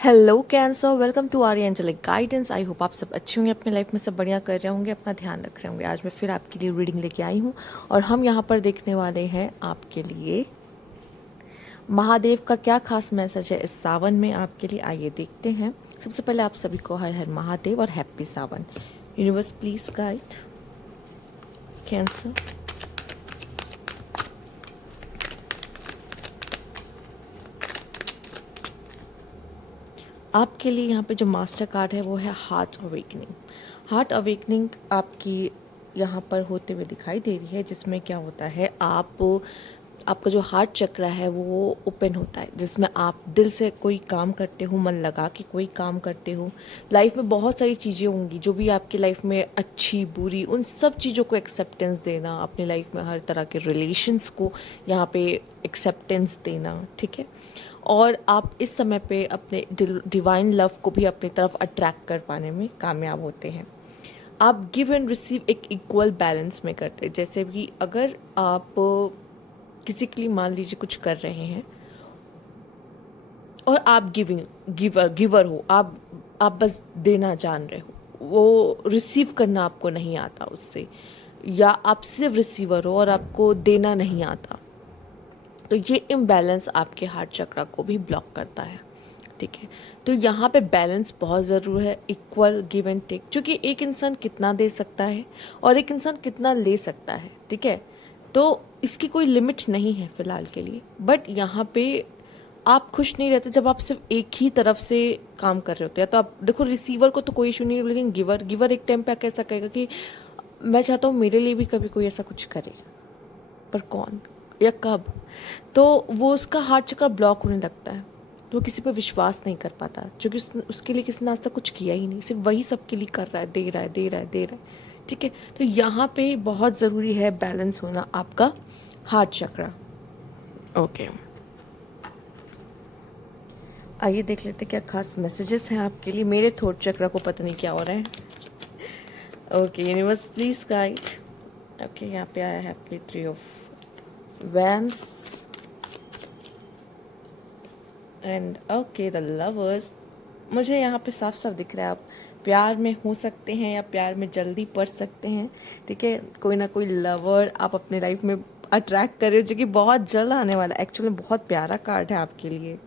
Hello cancer, welcome to our angelic guidance. I hope आप सब अच्छे होंगे, अपने लाइफ में सब बढ़िया कर रहे होंगे, अपना ध्यान रख रहे होंगे। आज मैं फिर आपके लिए रीडिंग लेके आई हूँ और हम यहाँ पर देखने वाले हैं आपके लिए महादेव का क्या खास मैसेज है इस सावन में आपके लिए। आइए देखते हैं। सबसे पहले आप सभी को हर हर महादेव और happy Sawan. Universe please guide cancer. आपके लिए यहाँ पे जो मास्टर कार्ड है वो है हार्ट अवेकनिंग। हार्ट अवेकनिंग आपकी यहाँ पर होते हुए दिखाई दे रही है, जिसमें क्या होता है आपका जो हार्ट चक्र है वो ओपन होता है, जिसमें आप दिल से कोई काम करते हो, मन लगा के कोई काम करते हो। लाइफ में बहुत सारी चीज़ें होंगी जो भी आपकी लाइफ में अच्छी बुरी, उन सब चीज़ों को एक्सेप्टेंस देना, अपनी लाइफ में हर तरह के रिलेशंस को यहाँ पे एक्सेप्टेंस देना, ठीक है। और आप इस समय पे अपने डिवाइन लव को भी अपनी तरफ अट्रैक्ट कर पाने में कामयाब होते हैं। आप गिव एंड रिसीव एक इक्वल बैलेंस में करते हैं। जैसे कि अगर आप किसी के लिए मान लीजिए कुछ कर रहे हैं और आप गिवर हो, आप बस देना जान रहे हो, वो रिसीव करना आपको नहीं आता उससे, या आप सिर्फ रिसीवर हो और आपको देना नहीं आता, तो ये इम्बैलेंस आपके हार्ट चक्र को भी ब्लॉक करता है, ठीक है। तो यहाँ पे बैलेंस बहुत ज़रूर है, इक्वल गिव एंड टेक, क्योंकि एक इंसान कितना दे सकता है और एक इंसान कितना ले सकता है, ठीक है। तो इसकी कोई लिमिट नहीं है फ़िलहाल के लिए। बट यहाँ पे आप खुश नहीं रहते जब आप सिर्फ एक ही तरफ से काम कर रहे होते हैं। तो आप देखो, रिसीवर को तो कोई इशू नहीं है, लेकिन गिवर एक टाइम पे आके ऐसा कहेगा कि मैं चाहता हूँ मेरे लिए भी कभी कोई ऐसा कुछ करे, पर कौन या कब। तो वो उसका हार्ट चक्र ब्लॉक होने लगता है, तो वो किसी पर विश्वास नहीं कर पाता, क्योंकि उसके लिए किसी ने आज तक कुछ किया ही नहीं, सिर्फ वही सबके लिए कर रहा है, दे रहा है, दे रहा है, दे रहा है, ठीक है। तो यहाँ पे बहुत ज़रूरी है बैलेंस होना आपका हार्ट चक्र। ओके, आइए देख लेते क्या खास मैसेजेस हैं आपके लिए। मेरे थोट चक्र को पता नहीं क्या हो रहा है। Okay universe please guide. Okay, यहाँ पे आया है आपके लिए 3 of vents and okay the lovers. मुझे यहाँ पे साफ साफ दिख रहा है आप प्यार में हो सकते हैं या प्यार में जल्दी पड़ सकते हैं, ठीक है। कोई ना कोई लवर आप अपने लाइफ में अट्रैक्ट कर रहे हो, जो कि बहुत जल्द आने वाला है। एक्चुअली बहुत प्यारा कार्ड है आपके लिए,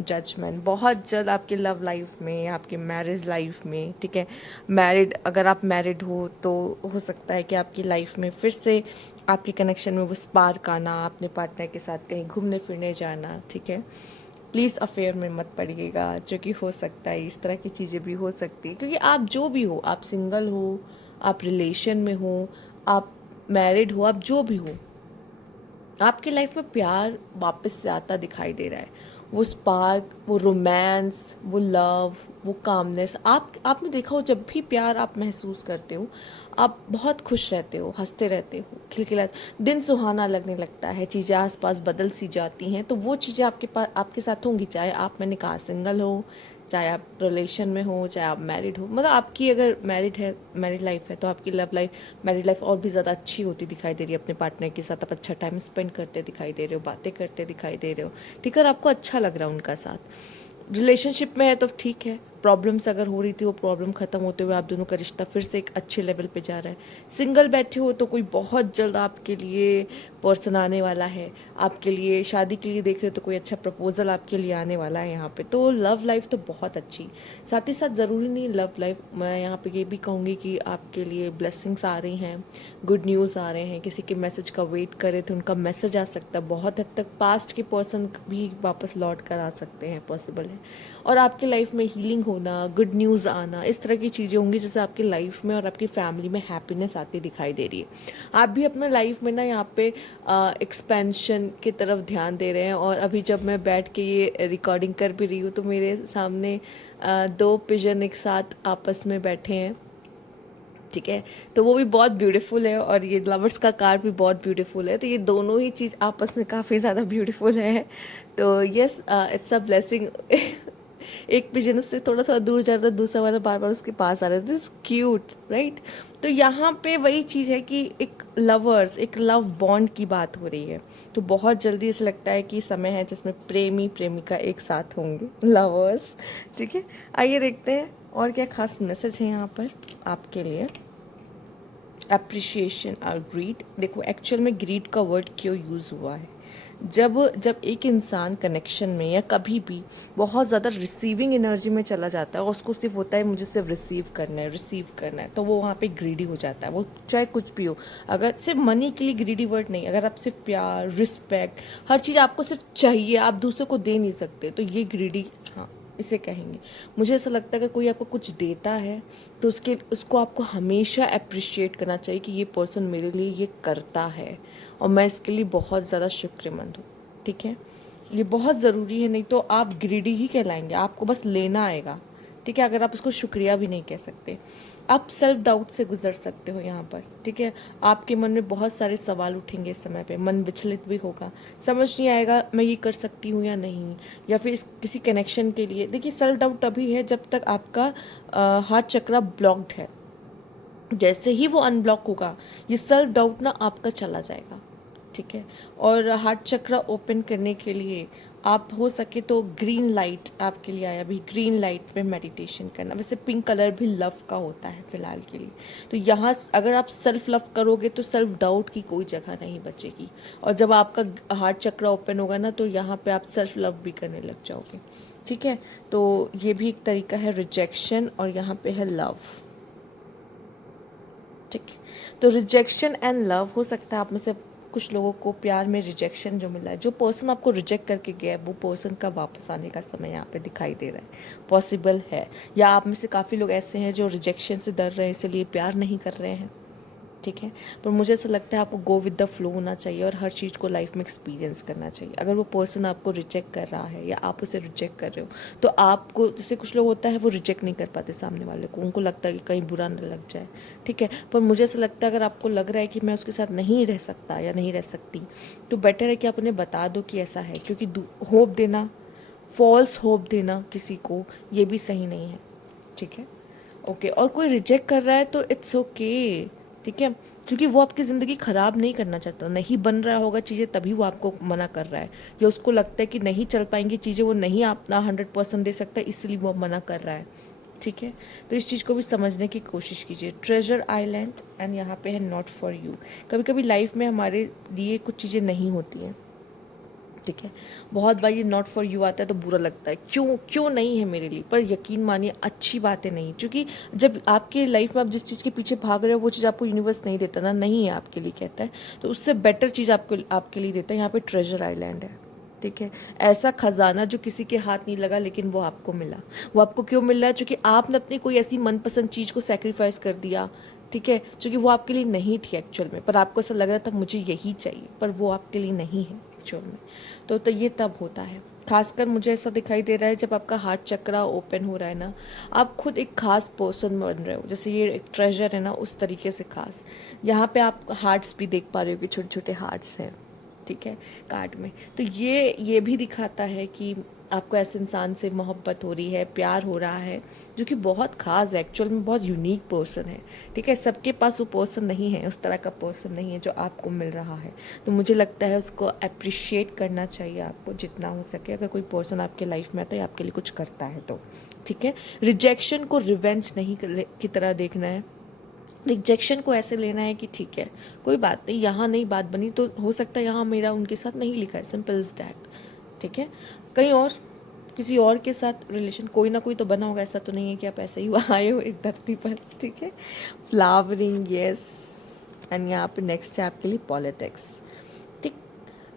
जजमेंट। बहुत जल्द आपकी लव लाइफ में, आपकी मैरिज लाइफ में, ठीक है। अगर आप मैरिड हो तो हो सकता है कि आपकी लाइफ में फिर से आपके कनेक्शन में वो स्पार्क आना, अपने पार्टनर के साथ कहीं घूमने फिरने जाना, ठीक है। प्लीज़ अफेयर में मत पड़िएगा, जो कि हो सकता है इस तरह की चीज़ें भी हो सकती है, क्योंकि आप जो भी हो, आप सिंगल हो, आप रिलेशन में हो, आप मैरिड हो, आप जो भी हो, आपकी लाइफ में प्यार वापस से आता दिखाई दे रहा है। वो स्पार्क, वो रोमांस, वो लव, वो कामनेस। आपने देखा हो, जब भी प्यार आप महसूस करते हो, आप बहुत खुश रहते हो, हंसते रहते हो, खिलखिलाते, दिन सुहाना लगने लगता है, चीज़ें आसपास बदल सी जाती हैं। तो वो चीज़ें आपके पास, आपके साथ होंगी, चाहे आप, मैंने कहा, सिंगल हो, चाहे आप रिलेशन में हो, चाहे आप मैरिड हो। मतलब आपकी अगर मैरिड लाइफ है तो आपकी मैरिड लाइफ और भी ज़्यादा अच्छी होती दिखाई दे रही है। अपने पार्टनर के साथ आप अच्छा टाइम स्पेंड करते दिखाई दे रहे हो, बातें करते दिखाई दे रहे हो, ठीक है, और आपको अच्छा लग रहा है उनका साथ। रिलेशनशिप में है तो ठीक है, प्रॉब्लम्स अगर हो रही थी वो प्रॉब्लम ख़त्म होते हुए आप दोनों का रिश्ता फिर से एक अच्छे लेवल पे जा रहा है। सिंगल बैठे हो तो कोई बहुत जल्द आपके लिए पर्सन आने वाला है, आपके लिए शादी के लिए देख रहे हो तो कोई अच्छा प्रपोजल आपके लिए आने वाला है यहाँ पे। तो लव लाइफ तो बहुत अच्छी। साथ ही साथ ज़रूरी नहीं लव लाइफ, मैं यहाँ पे ये भी कहूँगी कि आपके लिए ब्लेसिंग्स आ रही हैं, गुड न्यूज़ आ रहे हैं। किसी के मैसेज का वेट कर रहे थे, उनका मैसेज आ सकता है। बहुत हद तक पास्ट के पर्सन भी वापस लौट कर आ सकते हैं, पॉसिबल है। और आपकी लाइफ में हीलिंग होना, गुड न्यूज़ आना, इस तरह की चीज़ें होंगी जिससे आपकी लाइफ में और आपकी फैमिली में हैप्पीनेस आती दिखाई दे रही है। आप भी अपने लाइफ में ना यहाँ पे एक्सपेंशन की तरफ ध्यान दे रहे हैं। और अभी जब मैं बैठ के ये रिकॉर्डिंग कर भी रही हूँ तो मेरे सामने 2 पिजन एक साथ आपस में बैठे हैं, ठीक है। तो वो भी बहुत ब्यूटीफुल है और ये लवर्स का कार्ड भी बहुत ब्यूटीफुल है। तो ये दोनों ही चीज़ आपस में काफ़ी ज़्यादा ब्यूटीफुल है। तो यस, इट्स अ ब्लेसिंग। एक पिजन उससे थोड़ा सा दूर जा रहा था, दूसरा वाला बार बार उसके पास आ रहा था, दिस क्यूट राइट। तो यहाँ पे वही चीज़ है कि एक लवर्स, एक लव बॉन्ड की बात हो रही है। तो बहुत जल्दी ऐसा लगता है कि समय है जिसमें प्रेमी प्रेमिका एक साथ होंगे, लवर्स। ठीक है, आइए देखते हैं और क्या खास मैसेज है यहाँ पर आपके लिए। अप्रिशिएशन और ग्रीड। देखो एक्चुअल में ग्रीड का वर्ड क्यों यूज़ हुआ है, जब जब एक इंसान कनेक्शन में या कभी भी बहुत ज़्यादा रिसीविंग एनर्जी में चला जाता है और उसको सिर्फ होता है मुझे सिर्फ रिसीव करना है, तो वो वहाँ पे ग्रीडी हो जाता है। वो चाहे कुछ भी हो, अगर सिर्फ मनी के लिए ग्रीडी वर्ड नहीं, अगर आप सिर्फ प्यार, रिस्पेक्ट, हर चीज़ आपको सिर्फ चाहिए, आप दूसरे को दे नहीं सकते, तो ये ग्रीडी, हाँ इसे कहेंगे। मुझे ऐसा लगता है अगर कोई आपको कुछ देता है तो उसको आपको हमेशा अप्रिशिएट करना चाहिए कि ये पर्सन मेरे लिए ये करता है और मैं इसके लिए बहुत ज़्यादा शुक्रमंद हूँ। ठीक है, ये बहुत ज़रूरी है, नहीं तो आप ग्रीडी ही कहलाएंगे, आपको बस लेना आएगा। ठीक है, अगर आप उसको शुक्रिया भी नहीं कह सकते। आप सेल्फ डाउट से गुजर सकते हो यहाँ पर। ठीक है, आपके मन में बहुत सारे सवाल उठेंगे इस समय पे, मन विचलित भी होगा, समझ नहीं आएगा मैं ये कर सकती हूँ या नहीं, या फिर किसी कनेक्शन के लिए। देखिए सेल्फ डाउट तभी है जब तक आपका हार्ट चक्रा ब्लॉक्ड है। जैसे ही वो अनब्लॉक होगा ये सेल्फ डाउट ना आपका चला जाएगा। ठीक है, और हार्ट चक्रा ओपन करने के लिए आप हो सके तो ग्रीन लाइट आपके लिए आया, अभी ग्रीन लाइट पे मेडिटेशन करना। वैसे पिंक कलर भी लव का होता है फिलहाल के लिए। तो यहाँ अगर आप सेल्फ लव करोगे तो सेल्फ डाउट की कोई जगह नहीं बचेगी, और जब आपका हार्ट चक्रा ओपन होगा ना तो यहाँ पे आप सेल्फ लव भी करने लग जाओगे। ठीक है, तो ये भी एक तरीका है रिजेक्शन, और यहाँ पे है लव। ठीक, तो रिजेक्शन एंड लव, हो सकता है आप में से कुछ लोगों को प्यार में रिजेक्शन जो मिला है, जो पर्सन आपको रिजेक्ट करके गया है वो पर्सन का वापस आने का समय यहाँ पे दिखाई दे रहा है, पॉसिबल है। या आप में से काफ़ी लोग ऐसे हैं जो रिजेक्शन से डर रहे हैं, इसलिए प्यार नहीं कर रहे हैं। ठीक है, पर मुझे ऐसा लगता है आपको गो विद द फ्लो होना चाहिए और हर चीज़ को लाइफ में एक्सपीरियंस करना चाहिए। अगर वो पर्सन आपको रिजेक्ट कर रहा है या आप उसे रिजेक्ट कर रहे हो, तो आपको, जैसे कुछ लोग होता है वो रिजेक्ट नहीं कर पाते सामने वाले को, उनको लगता है कि कहीं बुरा न लग जाए। ठीक है, पर मुझे ऐसा लगता है अगर आपको लग रहा है कि मैं उसके साथ नहीं रह सकता या नहीं रह सकती, तो बेटर है कि आप उन्हें बता दो कि ऐसा है, क्योंकि होप देना, फॉल्स होप देना किसी को, ये भी सही नहीं है। ठीक है, ओके, और कोई रिजेक्ट कर रहा है तो इट्स ओके। ठीक है, क्योंकि वो आपकी ज़िंदगी ख़राब नहीं करना चाहता, नहीं बन रहा होगा चीज़ें तभी वो आपको मना कर रहा है, या उसको लगता है कि नहीं चल पाएंगी चीज़ें, वो नहीं अपना 100% दे सकता, इसलिए वो मना कर रहा है। ठीक है, तो इस चीज़ को भी समझने की कोशिश कीजिए। ट्रेजर आइलैंड, एंड यहाँ पे है नॉट फॉर यू। कभी कभी लाइफ में हमारे लिए कुछ चीज़ें नहीं होती हैं। ठीक है, बहुत बार ये नॉट फॉर यू आता है तो बुरा लगता है, क्यों क्यों नहीं है मेरे लिए। पर यकीन मानिए अच्छी बातें नहीं, क्योंकि जब आपके लाइफ में आप जिस चीज़ के पीछे भाग रहे हो वो चीज़ आपको यूनिवर्स नहीं देता ना, नहीं है आपके लिए कहता है, तो उससे बेटर चीज़ आपके लिए देता है। यहाँ पे ट्रेजर आइलैंड है। ठीक है, ऐसा खजाना जो किसी के हाथ नहीं लगा लेकिन वो आपको मिला। वो आपको क्यों मिल रहा है? क्योंकि आपने अपनी कोई ऐसी मनपसंद चीज़ को सेक्रीफाइस कर दिया। ठीक है, क्योंकि वो आपके लिए नहीं थी एक्चुअल में, पर आपको ऐसा लग रहा था मुझे यही चाहिए, पर वो आपके लिए नहीं है एक्चुअल में। तो ये तब होता है, खासकर मुझे ऐसा दिखाई दे रहा है जब आपका हार्ट चक्रा ओपन हो रहा है ना, आप खुद एक खास पर्सन बन रहे हो, जैसे ये एक ट्रेजर है ना उस तरीके से खास। यहाँ पे आप हार्ट्स भी देख पा रहे हो कि छोटे छोटे हार्ट्स हैं। ठीक है, कार्ड में, तो ये भी दिखाता है कि आपको ऐसे इंसान से मोहब्बत हो रही है, प्यार हो रहा है, जो कि बहुत ख़ास है एक्चुअल में, बहुत यूनिक पर्सन है। ठीक है, सबके पास वो पर्सन नहीं है, उस तरह का पर्सन नहीं है जो आपको मिल रहा है। तो मुझे लगता है उसको अप्रिशिएट करना चाहिए आपको जितना हो सके, अगर कोई पर्सन आपके लाइफ में आता है आपके लिए कुछ करता है तो। ठीक है, रिजेक्शन को रिवेंज नहीं की तरह देखना है, रिजेक्शन को ऐसे लेना है कि ठीक है कोई बात नहीं, यहाँ नहीं बात बनी तो हो सकता है यहाँ मेरा उनके साथ नहीं लिखा है, सिंपल इज दैट। ठीक है, कहीं और किसी और के साथ रिलेशन कोई ना कोई तो बना होगा, ऐसा तो नहीं है कि आप ऐसे ही आए हो एक धरती पर। ठीक है, फ्लावरिंग, यस, एंड यहाँ पे नेक्स्ट है आपके लिए पॉलिटिक्स। ठीक,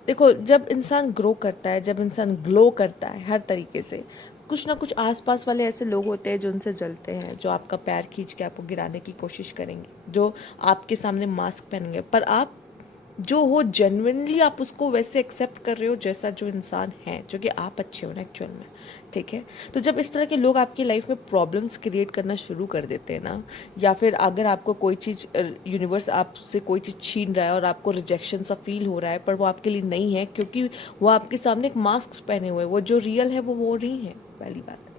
देखो जब इंसान ग्रो करता है, जब इंसान ग्लो करता है हर तरीके से, कुछ ना कुछ आसपास वाले ऐसे लोग होते हैं जो उनसे जलते हैं, जो आपका पैर खींच के आपको गिराने की कोशिश करेंगे, जो आपके सामने मास्क पहनेंगे, पर आप जो हो जेन्युइनली आप उसको वैसे एक्सेप्ट कर रहे हो जैसा जो इंसान है, जो कि आप अच्छे हो ना एक्चुअल में। ठीक है, तो जब इस तरह के लोग आपकी लाइफ में प्रॉब्लम्स क्रिएट करना शुरू कर देते हैं ना, या फिर अगर आपको कोई चीज़, यूनिवर्स आपसे कोई चीज़ छीन रहा है और आपको रिजेक्शन सा फील हो रहा है, पर वो आपके लिए नहीं है, क्योंकि वो आपके सामने एक मास्क पहने हुए हैं, वो जो रियल है वो नहीं है, पहली बात।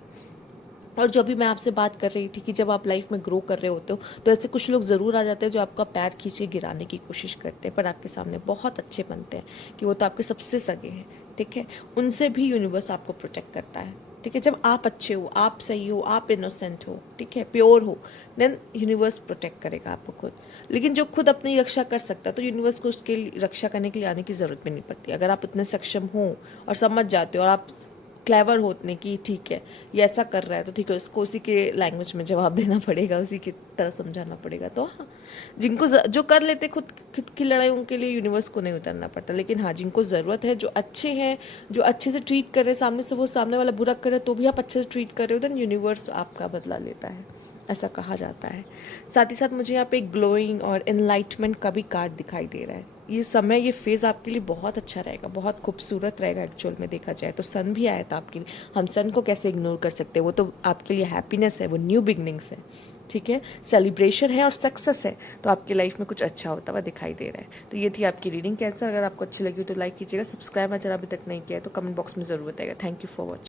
और जो अभी मैं आपसे बात कर रही थी कि जब आप लाइफ में ग्रो कर रहे होते हो तो ऐसे कुछ लोग ज़रूर आ जाते हैं जो आपका पैर खींचे गिराने की कोशिश करते हैं, पर आपके सामने बहुत अच्छे बनते हैं कि वो तो आपके सबसे सगे हैं। ठीक है, उनसे भी यूनिवर्स आपको प्रोटेक्ट करता है। ठीक है, जब आप अच्छे हो, आप सही हो, आप इनोसेंट हो, ठीक है, प्योर हो, देन यूनिवर्स प्रोटेक्ट करेगा आपको खुद। लेकिन जो खुद अपनी रक्षा कर सकता है तो यूनिवर्स को उसके रक्षा करने के लिए आने की ज़रूरत भी नहीं पड़ती। अगर आप इतने सक्षम हो और समझ जाते हो और आप क्लेवर होने की, ठीक है ये ऐसा कर रहा है तो ठीक है, उसको उसी के लैंग्वेज में जवाब देना पड़ेगा, उसी की तरह समझाना पड़ेगा। तो हाँ, जिनको जो कर लेते खुद खुद की लड़ाई, उनके लिए यूनिवर्स को नहीं उतरना पड़ता। लेकिन हाँ, जिनको ज़रूरत है, जो अच्छे हैं, जो अच्छे से ट्रीट कर रहे हैं सामने से, वो सामने वाला बुरा करे तो भी आप अच्छे से ट्रीट कर रहे हो, देन यूनिवर्स आपका बदला लेता है, ऐसा कहा जाता है। साथ ही साथ मुझे यहाँ पे ग्लोइंग और एनलाइटमेंट का भी कार्ड दिखाई दे रहा है। ये समय, ये फेज़ आपके लिए बहुत अच्छा रहेगा, बहुत खूबसूरत रहेगा। एक्चुअल में देखा जाए तो सन भी आया था आपके लिए, हम सन को कैसे इग्नोर कर सकते हैं, वो तो आपके लिए हैप्पीनेस है, वो न्यू बिगनिंग्स है। ठीक है, सेलिब्रेशन है और सक्सेस है, तो आपकी लाइफ में कुछ अच्छा होता हुआ दिखाई दे रहा है। तो ये थी आपकी रीडिंग कैंसर। अगर आपको अच्छी लगी हो तो लाइक कीजिएगा, सब्सक्राइब अगर अभी तक नहीं किया है तो कमेंट बॉक्स में ज़रूर बताइएगा। Thank you for watching.